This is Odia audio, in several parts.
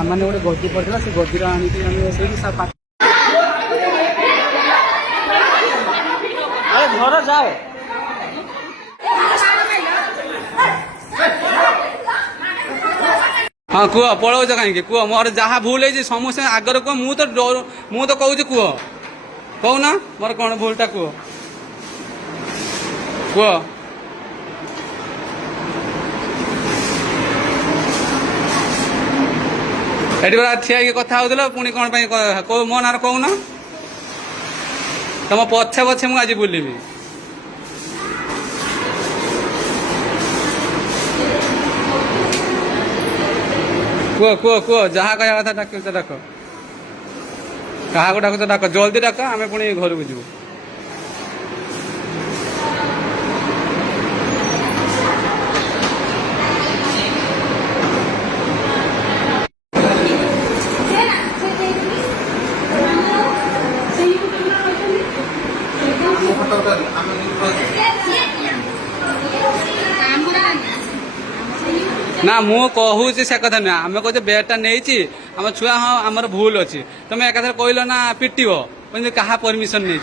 सामान्य गोटे गद्दी पड़ा से गद्दी आणिकी घर जाओ हाँ कह पलाऊच कहीं कह मोर जहाँ भूल है समस्त आगर कह मु तो कहूँ कह कहना मोर कौन भूलटा कह कह एटी बड़ा ठिया कथा होल पुणी कौन कौ मो ना कहून तुम पछे पछे मुझे आज बुलबी कह कह कह जहाँ कह कथा डाक डाक क्या डाक डाक जल्दी डाक आम पुणी घर को जीव ना मु कहूँ से कथा नुह आम कहे बेटा नहीं आम छुआ हाँ आमर भूल अच्छी तुम एक कहल ना पिटो क्या परमिशन नहीं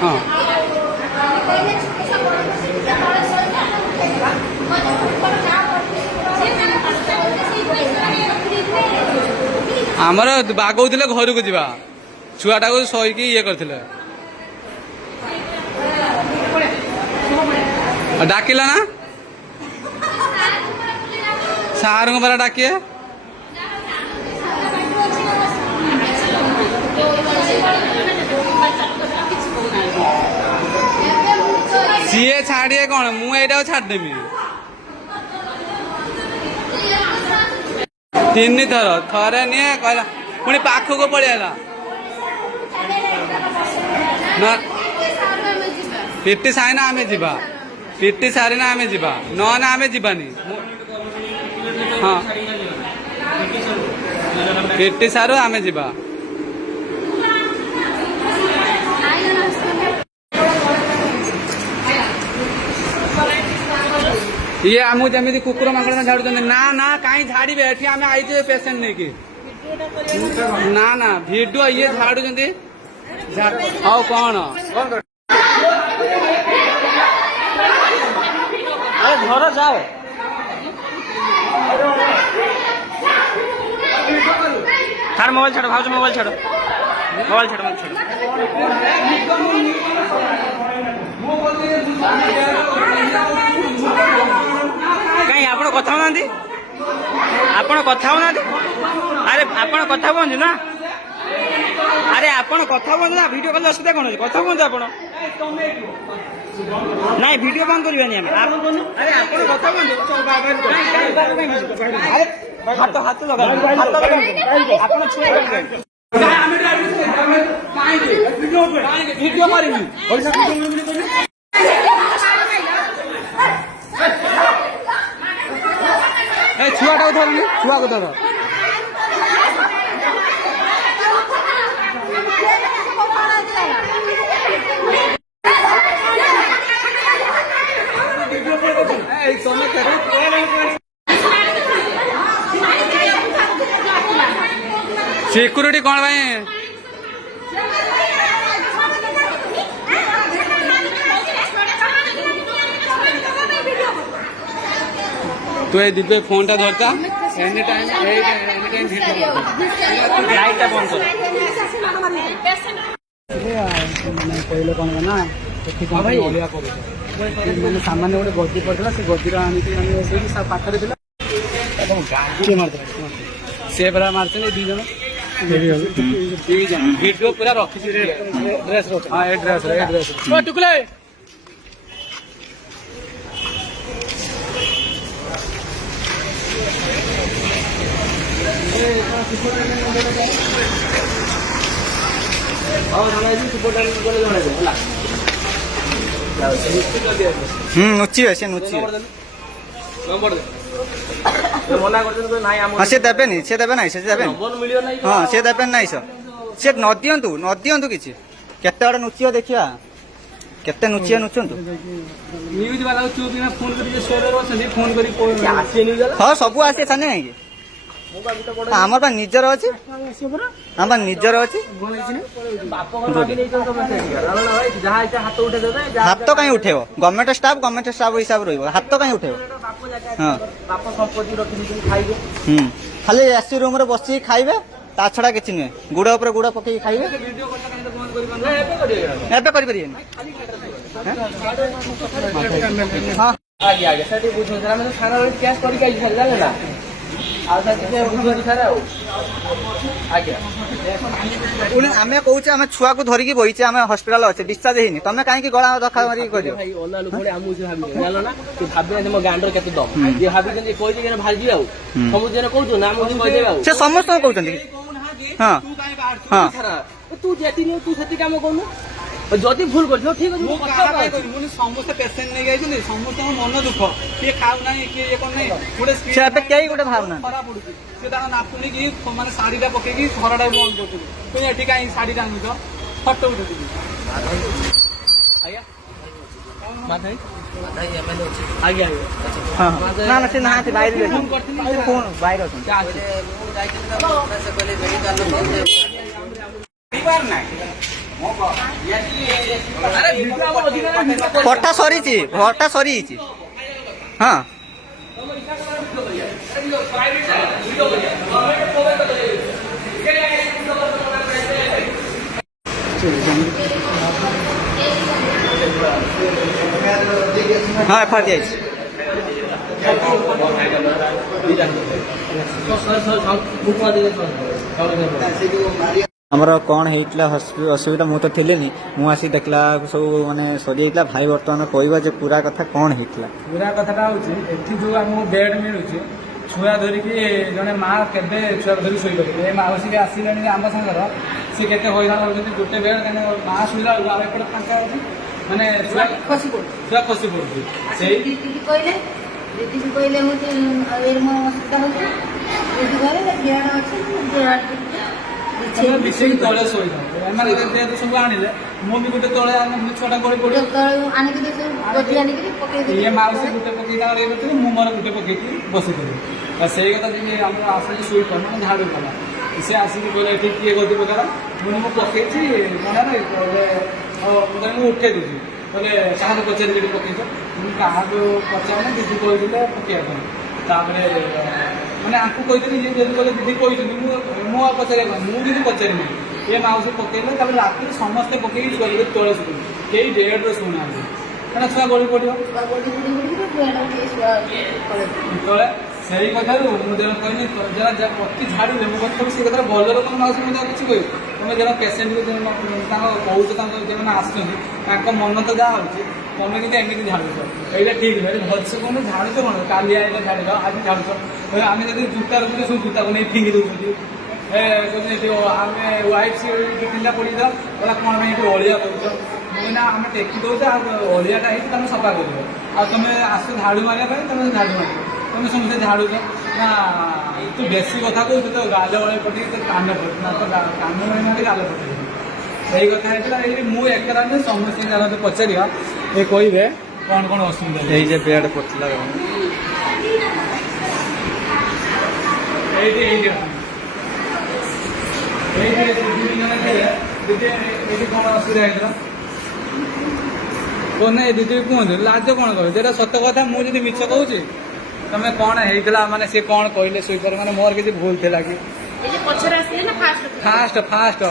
हाँ आमर बागौले घर को जावा छुआटा को सहीकि ये करते डाकिला ना सार को परा डाकिए सीए छाड़िए कौन मुझे छाड़देवी तीन थर थरे नहीं कहला पुणी पाख को पड़ेगा ना पिटी साइना आमे जीवा पिटी सारिना आमे जीवा ना आमे जीवानी हाँ पिटी सारू आमे जीवा ये आमु जमी कुकुर माकड़ झाड़ू ना ना कहीं झाड़े एटी आम आई पेसेंट नहीं कि ना ना भिडियो ये झाड़ू हाँ कौन घर जाओ छाड़ मोबाइल छाड़ भाव मोबाइल छाड़ मोबाइल छाड़ मोबाइल छाड़ कहीं आप कथा होना कथा होना अरे आप कथा कहते ना अरे आपण कथा कहते ना वीडियो कल असुविधा कौन कथा कहते आप नहीं वीडियो बंद करवानी अरे आप कथा अरे हाथ हाथ लगा आपण वीडियो मारी छुआटा को धरनी छुआ को धर सिक्यूरिटी कौन भाई तो ये दिव्य फोन टा धरता एनी टाइम लाइट बंद कर कहले कौन ना अलिया कर सामान्य गोटे गद्दी पड़ा से गद्दी आणिकी पाखे से परा मारते दी जन वीडियो पूरा रखी ड्रेस हाँ ए ड्रेस टुकले नुची है से नुची हाँ से देवे नहीं से देवे नहीं से देवे हाँ से देवे नहीं से न दिंतु न दिंतु किसी केते आड़े नुची देखिया केते नुचिया नुचंतु न्यूज वाला चुप ना फोन करी सोरे अछंती फोन करी आसी न्यूज वाला हां सब आसे छाने नहीं हमर बा निजर अछि हमर निजर अछि बाप घर भागी नै तो समस्या राणा भाई जहा इच्छा हाथ उठे देबे हाथ तो कहीं उठेबो गवर्नमेंट स्टाफ हिसाब रहिबो हाथ तो कहीं उठेबो बाप जाके हां बाप संपत्ति रखि खाइबे खाली एसी रूम रे बसी खाइबे ता छड़ा किछि नै गुड़ ऊपर गुड़ पकई खाइबे वीडियो करता कहीं तो बंद करी बंद एबे करिए एबे करि परियन हां आगे आगे सेठी बुझो जरा मैं तो खाना वाली कैश करी काई छल जाले ना आधा के बुझो दिखारा हो आगे उन आमे कहूचे आमे छुआ को धरि की बहिचे आमे हॉस्पिटल अछि डिस्चार्ज हेनी तमे काहे की गळा रखा मारी करियो भाई ओना लोक बडे आमु से भाबी जानो ना तू भाबी ना मो गांडर केते दम जे भाबी जे कोइ जे भाजी आउ समुद्र ने कहू ना मो कोइ देबा से समस्त कहउचंदी हां हां तू जेती तू सेती काम कोनु जदि भूल कर ठीक अछि मु कथा कहै मुनि समस्त पेशेंट नै गइछ नि समस्त मन दुख के खाउ नै के ये कोन नै गुडे से अबे केई गुटे भावना खराब पडुची से ता नापुनी की माने साडीटा पके की खराडा बंद करछु तू एठी काई साडी टांगु छ फटो उठु आया माथाई माथाई एमएलए अछि आगे आगे हां ना ना से ना से बाहर फोन करथिनी फोन बाहर अछि मु जाइथिन ना से पहले मेडिकल में परिवार नै अरे वीडियो अब अधिकार भट्टा सरी हाँ हाँ एफआईआर दिया हमर कौन होइतला असुविधा मु तो थिलेनी मु आसी देखला सब माने सरी होइतला भाई वर्तमान कहबा जे पूरा कथा कौन होइतला पूरा कथाटा होची एठी जो हमहु बेड मिलुची छुआ धरी कि जने माँ केबे छुआ धरी सोई पारे ए मावसी के आसिलानी आम संगर से केते होइराण होउछथि गुटे बेड कने माँ सुइला आ एपट फांका अछि माने छुआ खसी पड़ुची सेही दीदी कहले मु एर मो असुविधा होची दीदी कहले बेड अछि तमे बिसेई तळे सोई माने जे सब आनिले मु भी गुटे तळे आनि छोटा गଳି पड़ो आनि के गोटी आनि के पके दे ये मावसी गुटे पके ता रे बते मु मोर गुटे पके बसी दे आ सेही कथा जे हम आसे सोई पन झाड़ू कला से आसी के बोले ठीक किए गति प्रकार मु पके छी मना रे बोले मु उठे दउची बोले कहा को पचारि के पके छ मु कहा को पचार दीदी कोइ दिले पके तापरे माने आंकु कहितली जे जदी बोले दीदी कहितली मु पचारे मु दीदी पचारि ए माउस पकेले तापर राती समस्त पकेई छुआ के तळे सुन केई डेड रो सुना kana छुआ गଳି पडियो तळे सेही कथा मु जन कहनी जरा जा पति झाड़ी ले मु कथा से कथा बोलर को माउस मु किछि कहि तमे जन पेशेंट को जन ताको कहू त ताको जन आछन ताको मन तो जा होछि तमे कि एमिति झाड़ू एइला ठीक है भलसे कोन झाड़ू तो कोन काली आइला झाड़ी आज झाड़ू आमे जदी जूता रखि सु जूता को नै फिंगी दउछथि ए कोने जो आमे वाइट से किला पड़ी दा ओला कोन में एतो ओलिया करछ मुना आमे टेकी दउछ आ ओलियाटा हे तमे सफा करियो आ तमे आसु झाड़ू मारिया ପାଇଁ तमे झाड़ू मारियो तमे समझे झाड़ू ना तू बेसी कथा कहू तो गाले वाले पटी तो कान पट ना तो कान में ना गाले पटी सही कथा हेतला ए मु एकरा ने समस्या जरा तो पचरिया ए कहिबे कोन कोन असुविधा एई जे बेड पटला एई दीदी कहते लाज कौन कह जेटा सत कथा मुझे मिछ कहूँ तमें कौन होता माने सी कौन कहले स्वीकार माने मोर किसी भूल थी कि फास्ट फास्ट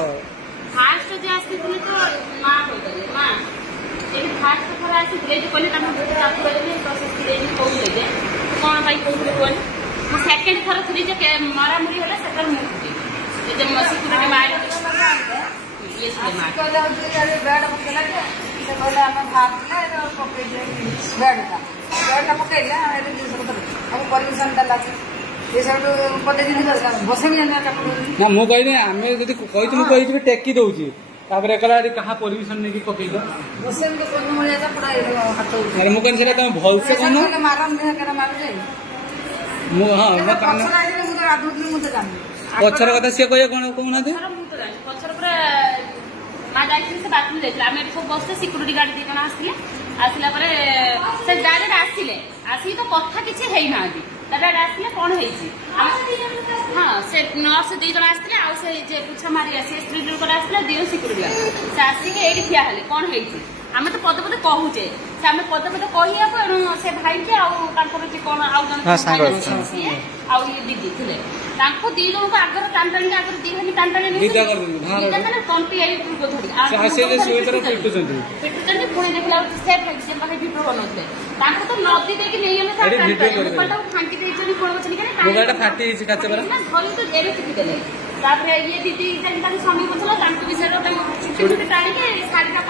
सेकेंड थर थी मरामरी है जब सिक्यूरीटी मार ये बेड पकेला से कहले हम भागले पके बेडटा पकेला हम परमिशन देला ये सब पदे दिन बसे भी ना ना मु कहि आम जब कही टेकी दौची तापर एकला कहा परमिशन नहीं पकई बसे में कोन मोले जा पड़ा हाथ अरे मु कहनी सेटा तुम भल से कहनो मारम देह केरा मार जाई मु हां मु कान मु तो आधुली मु तो जानि पछर कथा से कहिया कोन कहना दे पछर पूरा ମା ଯାଇଥିଲେ ସେ ବାଥରୁମ ଯାଇଥିଲେ ଆମେ ଏଠି ସବୁ ବସିଲେ ସିକ୍ୟୁରିଟି ଗାର୍ଡ 2 ଜଣ ଆସିଲେ ଆସିଲା ପରେ ସେ ଡାଇରେକ୍ଟ ଆସିଲେ ଆସିକି ତ କଥା କିଛି ହେଇନାହାନ୍ତି ଡାଇରେକ୍ଟ ଆସିଲେ କ'ଣ ହେଇଛି ହଁ ସେ ନର୍ସ 2 ଜଣ ଆସିଥିଲେ ଆଉ ସେ ଯେ ପୁଛା ମାରି ଆସି ସ୍ତ୍ରୀ ଲୋକଟା ଆସିଥିଲା 2 ସିକ୍ୟୁରିଟି ଗାର୍ଡ ସେ ଆସିକି ଏଇଠି ଠିଆ ହେଲେ କ'ଣ ହେଇଛି ଆମେ ତ ପଦେ ପଦେ କହୁଛେ ସେ ଆମେ ପଦେ ପଦେ କହିବାକୁ ଏଣୁ ସେ ଭାଇକି ଆଉ ତାଙ୍କର ଯେ କ'ଣ ଆଉ ଜଣେ ସିଏ ଆଉ ଇଏ ଦିଦି ଥିଲେ ତାଙ୍କୁ 2 ଜଣଙ୍କୁ ଆଗରେ ଟାଣି ଟାଣିକି ଆଗରେ 2 ଭାଇ ଟାଣି ଟାଣି ତଣ୍ଟି ଏଇ ପିଟୁଛନ୍ତି ପୁଣି ଦେଖିଲା ସେ ପାଖେ ଭିଡ଼ିଓ ବନଉଥିଲେ ତାଙ୍କୁ ତ ନଦୀ ଦେଇକି ନେଇଗଲେ ଫାଙ୍କି ଦେଇଛନ୍ତି କ'ଣ କରିଛନ୍ତି ଧରି ତ ଏରେ ଚିପି ଦେଲେ ତାପରେ ଇଏ ଦିଦି ତାଙ୍କ ସ୍ୱାମୀ କରୁଥିଲା ତାଙ୍କୁ ବି ସେଟା ଟାଣିକି ଶାଢ଼ୀଟା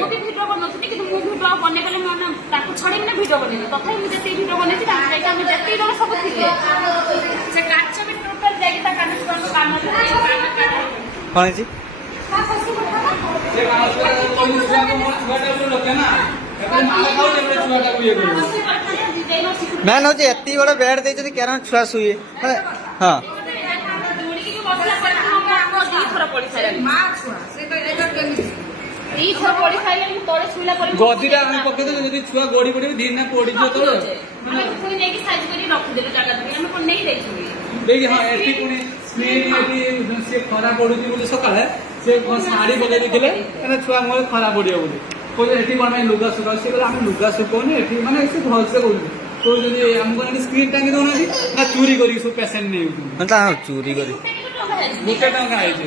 ମୁଁ ବି ଭିଡ଼ିଓ ବନଉଥିଲି କିନ୍ତୁ ମୁଁ ଭିଡ଼ିଓ ବନେଇଗଲେ ମାନେ ତାଙ୍କୁ ଛଡ଼େଇକି ନା ଭିଡ଼ିଓ ବନେଇଲି ତଥାପି ମୁଁ ଯେତିକି ଭିଡ଼ିଓ ବନେଇଛି ତାଙ୍କୁ ଯାଇକି ଆମେ ଯେତିକି ଜଣ ସବୁ ଥିଲେ ସେ କାଚ ବି ଟୋଟାଲ ଯାଇକି ତା କାନ ଛୁଆଙ୍କ କାମ କ'ଣ ହେଇଛି ମ୍ୟାନ୍ ହେଉଛି ଏତିକି ବଡ଼ ବେଡ୍ ଦେଇଛନ୍ତି କାରଣ ଛୁଆ ଶୁଏ ହଁ ଗଦିଟା ଆମେ ପକେଇଦେଲେ ଯଦି ଛୁଆ ଗଡ଼ି ପଡ଼ିବେ ଦିନ ପଡ଼ିଯିବ ତଳେ ଦେଇକି ହଁ ଏଠି ପୁଣି ସିଏ ଖରା ପଡୁଛି ବୋଲି ସକାଳେ ସେ ଶାଢୀ ପକେଇ ଦେଇଥିଲେ କାହିଁକିନା ଛୁଆ ମୋର ଖରା ପଡିବ ବୋଲି କହୁଥିଲେ ଏଠି କ'ଣ ପାଇଁ ଲୁଗା ଶୁଖାଉ ସେ କହିଲେ ଆମେ ଲୁଗା ଶୁଖଉନି ଏଠି ମାନେ ସେ ଭଲସେ କହୁଛନ୍ତି କହୁଛନ୍ତି ଆମକୁ ଏଠି ସ୍କ୍ରିନ୍ ଟାଙ୍ଗି ଦଉନାହାନ୍ତି ନା ଚୋରି କରିକି ସବୁ ପେସେଣ୍ଟ ନେଇଯାଉଛନ୍ତି ଚୋରି କରି 1 ଟଙ୍କା ହେଇଛି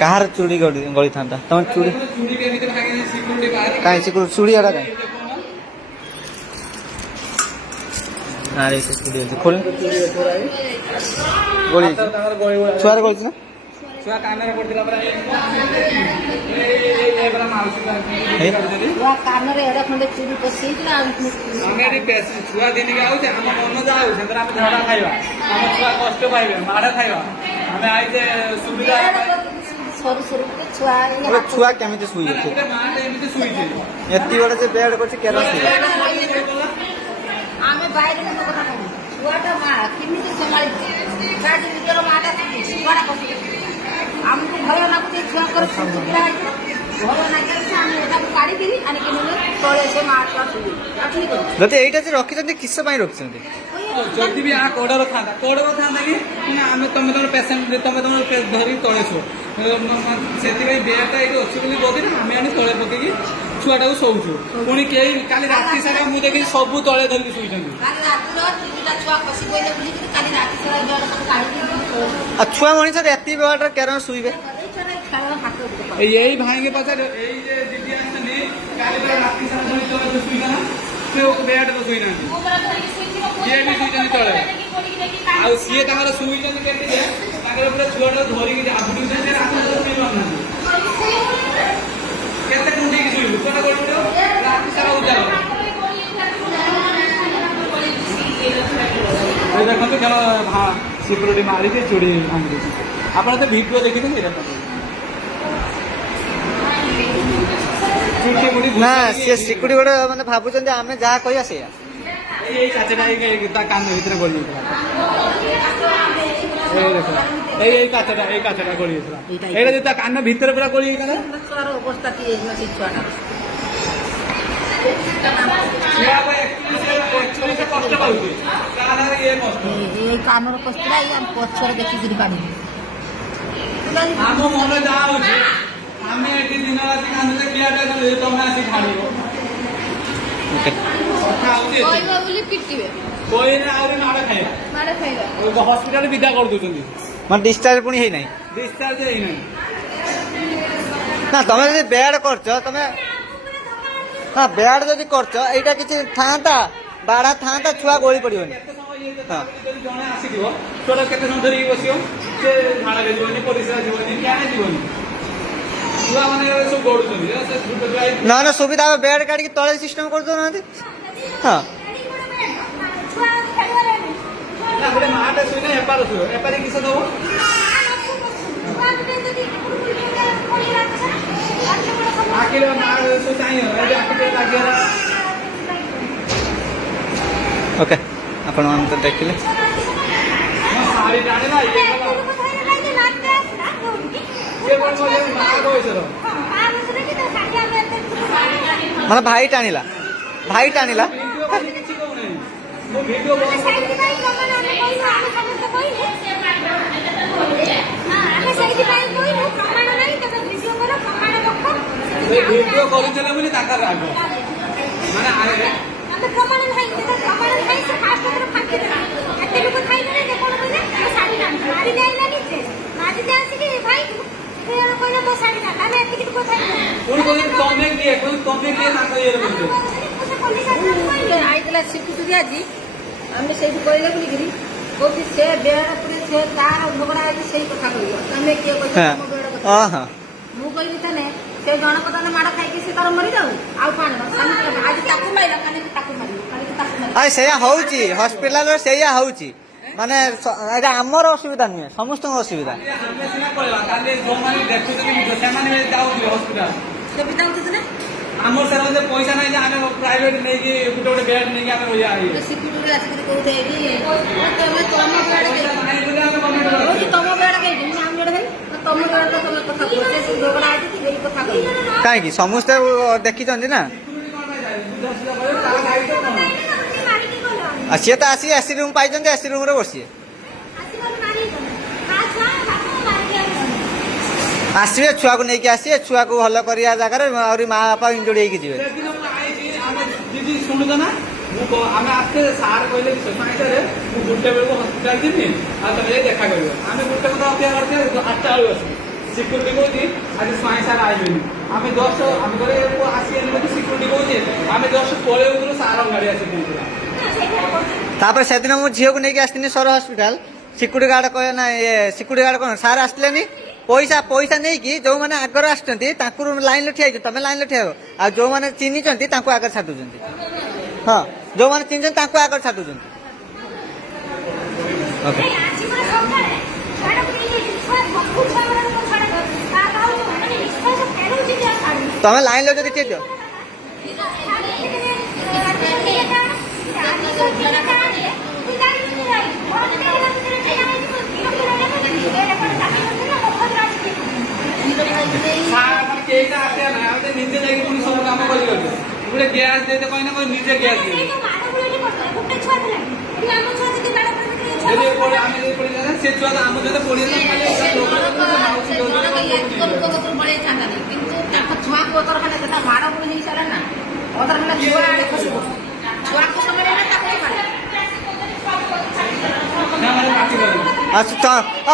କାହାର ଚୁଡ଼ି ଗଳିଥାନ୍ତା ତମ ଚୁଡ଼ି ଚୋରି କେମିତି ଭାଙ୍ଗି ସିକ୍ୟୁରିଟି ବାହାରେ କାହିଁ ଚୁଡ଼ି ଏଟା କାହିଁ ଆରେ ସେ ଚୁଡ଼ି ଅଛି ଖୋଲ ଗଳି ଛୁଆର ଗଳିଛି ନା ଛୁଆ କାନରେ ପଡିଥିଲା ପରା କାନରେ ଏଡା ଖଣ୍ଡେ ଚୁରି ପଶିଯାଇଥିଲା ଆମେ ଏଠି ଛୁଆ ଦିନିକି ଆଉଛେ ଆମ ମନ ଯାଉ ସେଥିରେ ଆମେ ଝଗଡ଼ା ଖାଇବା ଆମ ଛୁଆ କଷ୍ଟ ପାଇବେ ମାଡ଼ ଖାଇବା ଆମେ ଆଇଛେ ସୁବିଧା ସରୁ ସରୁ ଛୁଆ ଛୁଆ କେମିତି ଶୁଇବେ ମାଆଟେ ଏମିତି ଶୁଇଛି ଏତିକି ବଡ଼ ଯେ ବେଡ୍ କରିଛି କେନ ଶୁଇବେ ଆମେ ବାଇରେ କଥା କହୁ ଛୁଆଟା ମା କେମିତି ସମ୍ଭାଳିଛି ଗାଡ଼ି ଭିତର ମାଟା ଛୁଆଟା ପଶି ଆମକୁ ଭୟ ଲାଗୁଛି ଛୁଆଙ୍କର ସୁବିଧା ହେଇଛି ଭୟ ଲାଗିଛି ଆମେ ତାକୁ କାଢ଼ିକିରି ଆଣିକି ନେଲେ ତଳେ ସେ ମା ଛୁଆ ଶୁଇବେ ଯଦି ଏଇଟା ଯେ ରଖିଛନ୍ତି କିସ ପାଇଁ ରଖିଛନ୍ତି ଯଦି ବି ଆ କୋଡ଼ର ଥାନ୍ତା କି ଆମେ ତମେ ତମର ପେସେଣ୍ଟ ତମେ ତମର ଧରିକି ତଳେ ଶୁଅ ସେଥିପାଇଁ ବେଡ୍ଟା ଏଇଠି ଅଛି ବୋଲି ଗଦିରେ ଆମେ ଆଣି ତଳେ ପକେଇକି ଛୁଆଟାକୁ ଶୋଉଛୁ ପୁଣି କେହି କାଲି ରାତି ସାରା ମୁଁ ଦେଖିଛି ସବୁ ତଳେ ଧରିକି ଶୋଇଛନ୍ତି ଆଉ ଛୁଆ ମଣିଷରେ ଏତିକି ବେଡ୍ରେ କେନ ଶୁଇବେ ଏଇ ଭାଇଙ୍କି ପଚାରେ ଏଇ ଯେ ଦିଦି ଆସିଛନ୍ତି କାଲି ପୁରା ରାତି ସାରା ଧରି ତଳେ ଶୋଇଛ ନା ସେ ବେଡ୍ରେ ଶୋଇନାହାନ୍ତି ସିଏ ବି ଶୋଇଛନ୍ତି ତଳେ ଆଉ ସିଏ ତାଙ୍କର ଶୋଇଛନ୍ତି କେମିତି ଯେ ତାଙ୍କର ପୁରା ଛୁଆଟା ଧରିକି ଆବୁଡୁଛନ୍ତି ରାତି ସାରା ଶୋଇ ପାରୁନାହାନ୍ତି କେତେ କୁଣ୍ଡେଇକି ଶୋଇବୁ ଛୁଆଟା ଗଳି ପଡ଼ିବ ରାତି ସାରା ଉଜାଗ ଦେଖନ୍ତୁ ଜଣ ସିକ୍ୟୁରିଟି ମାରିକି ଚୁଡ଼ି ଭାଙ୍ଗି ଦେଇଛି ଆପଣ ତ ଭିଡ଼ିଓ ଦେଖିଛନ୍ତି ନା ସିଏ ସିକ୍ୟୁରିଟି ଗୋଟେ ମାନେ ଭାବୁଛନ୍ତି ଆମେ ଯାହା କହିବା ସେଇଆ ଏଇ କାଚଟା ତା କାନ ଭିତରେ ଗଳି ଯାଇଥିଲା ଏଇ କାଚଟା ଗଳି ଯାଇଥିଲା ଏଇଟା ଯଦି ତା କାନ ଭିତରେ ପୁରା ଗଳି ଯାଇଥିଲା ଛୁଆର ଅବସ୍ଥା କି ହେଇଥିଲା ସେ ଛୁଆଟା କଷ୍ଟ ପାଉଛି এই কানের কষ্টটা এই আমি পছরে ଦେଖିକିରି କାଢିଲି ଆମ ମନ ଯାହା ହଉଛି ଆମେ ଏଠି ଦିନ ରାତି କାନ୍ଦୁଛେ ପିଲାଟା ତମେ ଆସି ଛାଡ଼ିବ କଥା ହଉଛି କହିଲେ ଆହୁରି ମାଡ଼ ଖାଇବା ହସ୍ପିଟାଲ ବିଦା କରିଦଉଛନ୍ତି ମାନେ ଡିସଚାର୍ଜ ପୁଣି ହେଇନାହିଁ ଡିସଚାର୍ଜ ହେଇନାହିଁ ନା ତମେ ଯଦି ବେଡ୍ କରୁଛ ତମେ ହଁ ବେଡ୍ ଯଦି କରୁଛ ଏଇଟା କିଛି ଥାନ୍ତା ବାଡ଼ା ଥାନ୍ତା ଛୁଆ ଗଳି ପଡ଼ିବନି ଜଣେ ଆସିଥିବ ଛୁଆଟା କେତେ ସମୟ ଧରିକି ବସିବ ସେ ଝାଡ଼ାରେ ଯିବନି ପରିସ୍ରା ଯିବନି କ୍ୟାନେ ଯିବନି ଛୁଆମାନେ ସବୁ ଗଡ଼ୁଛନ୍ତି ନହେଲେ ସୁବିଧା ହେବ ବେଡ୍ କାଢ଼ିକି ତଳେ ସିଷ୍ଟମ କରିଦେଉନାହାନ୍ତି ହଁ ଗୋଟେ ମାଆଟେ ଶୋଇଲେ ଏପାର ଶୋଇବ ଏପାରି କିସ ଦେବ ଆଖିରେ ମା ଚାହିଁବ ଆଖିରେ ଲାଗିଗଲା ଓକେ ଆପଣମାନେ ତ ଦେଖିଲେ ମୋ ଶାଢୀ ଟାଣିଲା ଇଏ କଲା ସିଏ କଣ କହିଲେ ମା ବୟସର ମାନେ ଭାଇ ଟାଣିଲା ଭିଡିଓ କରି କିଛି କହୁନି ମୁଁ ଭିଡିଓ ବନ୍ଦ ଭିଡିଓ କରୁଥିଲେ ବୋଲି ତାଙ୍କର ରାଗ ମାନେ ପ୍ରମାଣ ନାହିଁ ପ୍ରମାଣ ନାହିଁ ସେ ଫାଷ୍ଟ ଫାଙ୍କି ଦେଲା ଏତେ ଲୋକ ଖାଇଲେ ଯେ କଣ କହିଲେ ମୋ ଶାଢୀ ଟାଣି ମାରି ଯାଇଲା ନିଜେ ମାରି ଯାଇ ଆସିକି ଭାଇ କହିଲେ ମୋ ଶାଢୀ ଟାଣି ଆମେ ଏତିକି ଲୋକ ଖାଇଲେ ପୁଣି କହିଲେ ତମେ କିଏ ତାଙ୍କ ଇଏରେ ବୋଲୁଛ ଆଇଥିଲା ସିକ୍ୟୁରିଟି ଆଜି ଆମେ ସେଇଠି କହିଲେ ବୋଲିକିରି କହୁଛି ସେ ବେଡ ଉପରେ ସେ ତାର ଝଗଡା ହେଇଛି ସେଇ କଥା କହିବ ତମେ କିଏ କହିଛ ତମ ବେଡ କଥା ମୁଁ କହିବି ତାନେ ସେ ଜଣକ ତାନେ ମାଡ଼ ଖାଇକି ସେ ତାର ମରିଯାଉ ଆଉ ପାଣି ଆଜି ତାକୁ ମାରିଲା କାଲି ତାକୁ ମାରିବ କାଲି ତାକୁ ମାରିବ ଆରେ ସେଇଆ ହଉଛି ହସ୍ପିଟାଲରେ ସେଇଆ ହଉଛି ମାନେ ଏଇଟା ଆମର ଅସୁବିଧା ନୁହେଁ ସମସ୍ତଙ୍କ ଅସୁବିଧା ଆମେ ସିନା ପଳେଇବା କାଲି ଯୋଉମାନେ ଦେଖୁଛନ୍ତି ସେମାନେ ଯାଉଥିଲେ ହସ୍ପିଟାଲ ସୁବିଧା ହଉଛି ନା ଆମର ସେଟା ପଇସା ନାହିଁ ଯେ ଆମେ ପ୍ରାଇଭେଟ ନେଇକି ଗୋଟେ ବେଡ୍ ନେଇକି ଆମେ ରହିବା ସିକ୍ୟୁରିଟି ଆସିକି କହୁଛି ଏଇଠି ତମେ ତମ ବେଡ ନାହିଁ ବୋଲି ଆମେ ଗଭର୍ଣ୍ଣମେଣ୍ଟ କହୁଛି ତମ ବେଡ କେଇଠି ମୁଁ ଆମ ବେଡ ହେଲି ତମ ବେଡ ତ ତମେ କଥା କୁହ ସେ ଝଗଡା ହେଇଛି ଏଇ କଥା କହିବ କାହିଁକି ସମସ୍ତେ ଦେଖିଛନ୍ତି ନା ଆଉ ସିଏ ତ ଆସିକି ଏସି ରୁମ୍ ପାଇଛନ୍ତି ଏସି ରୁମ୍ରେ ବସିବେ ଆସିବେ ଛୁଆକୁ ନେଇକି ଆସିବେ ଛୁଆକୁ ଭଲ କରିବା ଜାଗାରେ ଆହୁରି ମା ବାପା ଇଞ୍ଜୁରି ହେଇକି ଯିବେ ସେଦିନ ମୁଁ ଆଇଛି ଆମେ ଦିଦି ଶୁଣୁଛ ନା ମୁଁ ଆମେ ଆସିଲେ ସାର୍ କହିଲେ କି ସାଇଁଟାରେ ମୁଁ ଗୋଟେ ବେଳକୁ ହସ୍ପିଟାଲ ଯିବି ଆଉ ତମେ ଯାଇ ଦେଖା କରିବ ଆମେ ଗୋଟେ କଥା ଅପେକ୍ଷା କରିଛେ 8ଟା ବେଳକୁ ଆସିବି ସିକ୍ୟୁରିଟି କହୁଛି ଆଜି ସ୍ୱାଇଁ ସାର୍ ଆଇବେନି ଆମେ ଆମେ କହିଲେ ଆସିବେନି ବୋଲି ସିକ୍ୟୁରିଟି କହୁଛି ଆମେ ପଳେଇବୁ ସାର୍ ଗାଡ଼ି ଆସି ପହଞ୍ଚିଲା ତାପରେ ସେଦିନ ମୁଁ ଝିଅକୁ ନେଇକି ଆସିଥିଲି ସର ହସ୍ପିଟାଲ ସିକ୍ୟୁରିଟି ଗାର୍ଡ କହିଲେ ନା ସିକ୍ୟୁରିଟି ଗାର୍ଡ କଣ ସାର୍ ଆସିଲେନି ପଇସା ନେଇକି ଯୋଉମାନେ ଆଗରେ ଆସୁଛନ୍ତି ତାଙ୍କୁ ଲାଇନରେ ଠିଆ ହେଇଛନ୍ତି ତମେ ଲାଇନରେ ଠିଆ ହେବ ଆଉ ଯୋଉମାନେ ଚିହ୍ନିଛନ୍ତି ତାଙ୍କୁ ଆଗରେ ଛାଡି ଦଉଛନ୍ତି ହଁ ଯୋଉମାନେ ଚିହ୍ନିଛନ୍ତି ତାଙ୍କୁ ଆଗରେ ଛାଡି ଦଉଛନ୍ତି ତମେ ଲାଇନରେ ଯଦି ଠିଆ ଦିଅ କେଇଟା ଆସିବା ନାହିଁ ଆମେ ନିଜେ ଯାଇକି ପୁଣି ସବୁ କାମ କରିପାରୁଛୁ ଗୋଟେ ଗ୍ୟାସ୍ ଦେଇତେ କହିନା ନିଜେ ଗ୍ୟାସ୍ ଦେବେ ଯଦି ଆମେ ଯଦି ପଡ଼ିଯାଏ ସେ ଛୁଆ ତ ଆମ ସହିତ ପଳେଇଥାନ୍ତା କିନ୍ତୁ ତାଙ୍କ ଛୁଆକୁ ଅତରଖାନା ସେଟା ମାଡ଼ ଗୁଳି ହେଇସାରିଲା ନା ଅତରଖାନା ଛୁଆ ଆଡ଼େ ଖସି ପଡ଼ୁଛି ଛୁଆକୁ ସେମାନେ ତାକୁ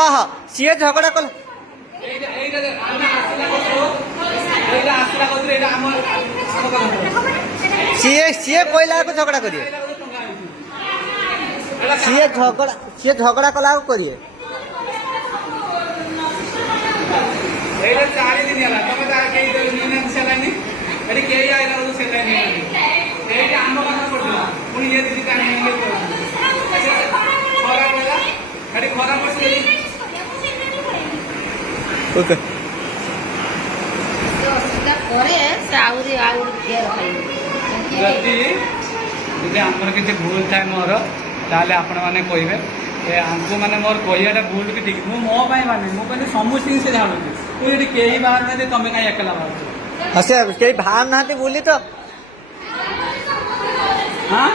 ଓହୋ ସିଏ ଝଗଡା କଲେ ସିଏ କହିଲା ଝଗଡା କରିବେ ସିଏ ଝଗଡା କଲା କରିବେ ଏଇଟା 4 ଦିନ ହେଲା ତମେ କେହି ସେଲାଇନି ଏଠି କେହି ଆଇଲା ବେଳକୁ ସେଲାଇନି ଏଇଠି ଆମ ପାଖରେ ପଡିଥିଲା ପୁଣି ଇଏ ଦିଦି ଖରା ପଡ଼ିଲା ଏଠି ଖରା ପଡ଼ିଛି ଓକେ ପରେ ସେ ଆହୁରି ଯଦି ଆମର କିଛି ଭୁଲ ଥାଏ ମୋର ତାହେଲେ ଆପଣମାନେ କହିବେ ଆମକୁ ମାନେ ମୋର କହିବାଟା ଭୁଲ କି ଠିକ୍ ମୁଁ ମୋ ପାଇଁ ମାନେ ମୁଁ କହିଲି ସମସ୍ତଙ୍କୁ ସେ ଜାଣୁଛି ତୁ ଏଠି କେହି ବାହାରୁ ନାହାନ୍ତି ତମେ କାହିଁ ଏକଲା ବାହାରୁଛ ସେ କେହି ବାହାରୁ ନାହାନ୍ତି ବୋଲି ତ ହଁ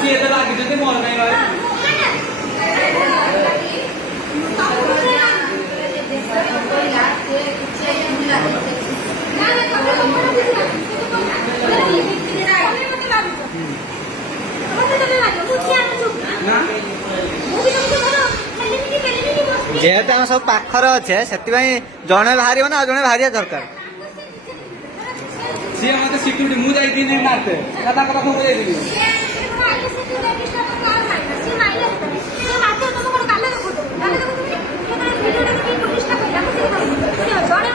ସିଏ ତ ଲାଗିଛନ୍ତି ମୋର ନାହିଁ ଯେହେତୁ ଆମେ ସବୁ ପାଖରେ ଅଛେ ସେଥିପାଇଁ ଜଣେ ବାହାରିବ ନା ଆଉ ଜଣେ ବାହାରିବା ଦରକାର ସିଏ ମତେ ସିକ୍ୟୁରିଟି ମୁଁ ଯାଇଥିଲି ମାରତେ ତାଙ୍କ ପାଖକୁ ଯାଇଥିଲି ଜଣେ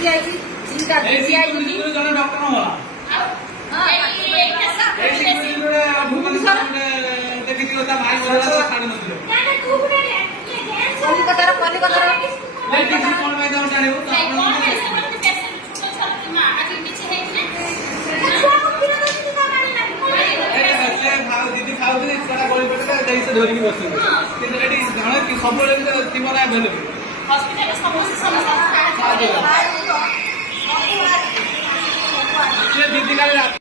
ଠିଆ ହେଇଛି ଚିନ୍ତା ଏଇ ଠିଆ ହେଇଛି ସିକ୍ୟୁରିଟି ଜଣେ ଡକ୍ଟର ମଲା ଏଇ ସିକ୍ୟୁରିଟି ଗୋଟେ ଭୁବନେଶ୍ୱର ଦେଖିଥିବ ତା ଭାଇ ମଲା ଛାଡ଼ି ନଥିଲେ କଲିକତାର ଲେଡିଜ୍ କଣ ପାଇଁ ତମେ ଜାଣିବ ତ ଦିଦି ଖାଉଥିଲେ ସେଟା ଗଳି ପଡ଼ିଲେ ଯାଇ ସେ ଧରିକି ବସିବେ କିନ୍ତୁ ଏଠି ଜଣେ ସବୁବେଳେ ଥିବ ନା ଆଭେଲେବୁଲ ହସ୍ପିଟାଲ ସମସ୍ତେ ସେ ଦିଦି କାଲି